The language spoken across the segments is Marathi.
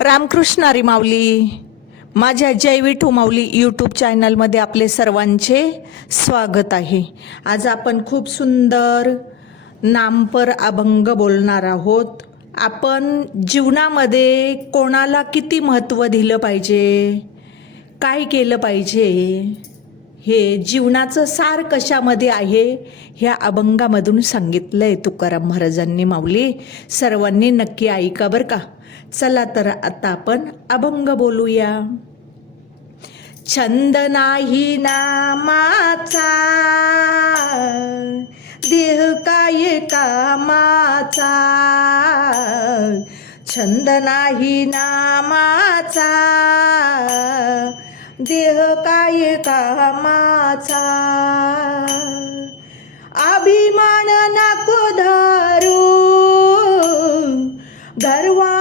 रामकृष्णारी माऊली माझ्या जैवी विठू माऊली यूट्यूब चॅनलमध्ये आपले सर्वांचे स्वागत आहे. आज आपण खूप सुंदर नामपर अभंग बोलणार आहोत. आपण जीवनामध्ये कोणाला किती महत्त्व दिलं पाहिजे? काय केलं पाहिजे? हे जीवनाचं सार कशामध्ये आहे? ह्या अभंगामधून सांगितलं आहे तुकाराम महाराजांनी माऊली. सर्वांनी नक्की ऐका बरं का. चला तर आता आपण अभंग बोलूया. छंद नाही नामाचा देह काय कामाचा छंद नाही नामाचा देह काय कामाचा. अभिमान नको धरू गर्वा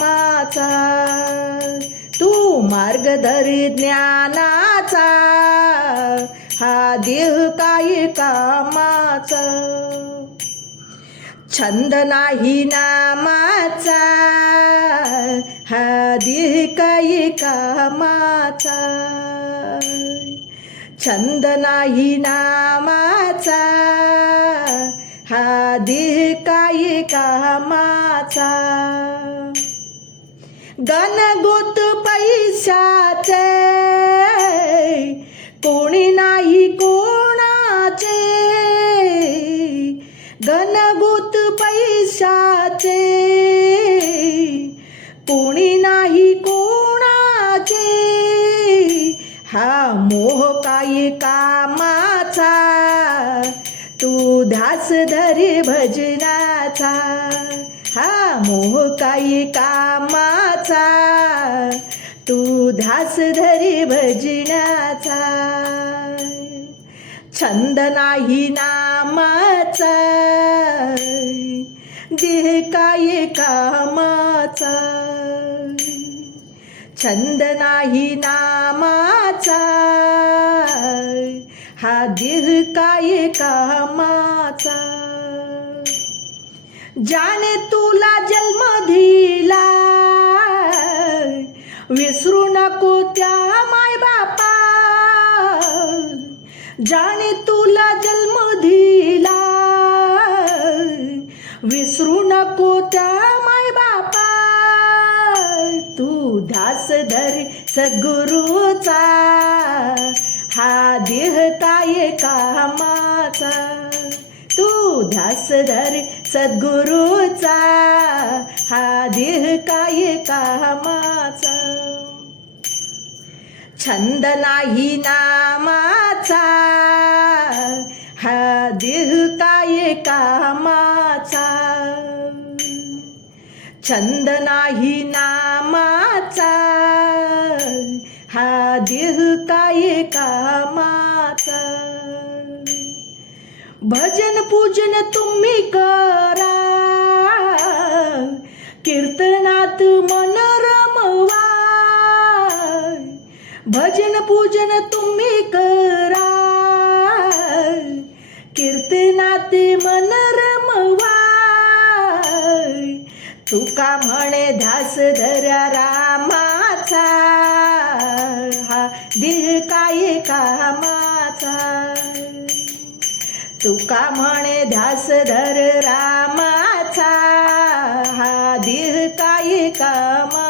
कामाचा तू मार्ग ज्ञानाचा हा देह काय कामाचा? छंद नाही नामाचा हा देह काही कामाचा? छंद नाही नामाचा हा देह काही कामाचा? गणगोत पैशाचे कोणी नाही कोणाचे. गणगोत पैशाचे कोणी नाही कोणाचे. हा मोह काही कामाचा तू ध्यास धरे भजनाचा. हा मोह काही कामाचा तू ध्यास धरी भजण्याचा छंद नाही नामाचा देह काय कामाचा. छंद नाही नामाचा हा देह काय कामाचा. ज्याने तुला जन्म नको त्या माय बापा. जाने तुला जन्म दिला. विसरू नको त्या माय बापा. तू ध्यास धर सद्गुरूचा. हा देह काय कामाचा. तू ध्यास धर सद्गुरूचा. हा देह काय कामाचा. छंद नाही नामाचा. हा देह काय कामाचा? छंद नाही नामाचा. हा देह काय कामाचा? भजन पूजन तुम्ही करा. कीर्तनात मन पूजन तुम्ही करा कीर्तनाते मन रमवा तुका म्हणे धास धरा रामाचा. हा दिल काय कामाचा? तुका म्हणे धास धर रामाचा. हा दिल काय कामा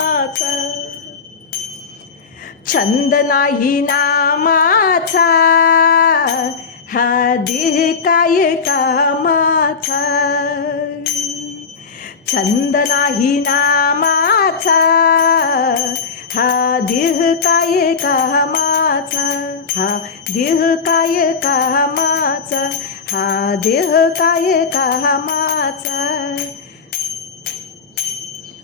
छंद नाही नामाचा हा देह काय कामाचा? छंद नाही नामाचा हा देह काय कामाचा? हा देह काय कामाचा? हा देह काय कामाचा?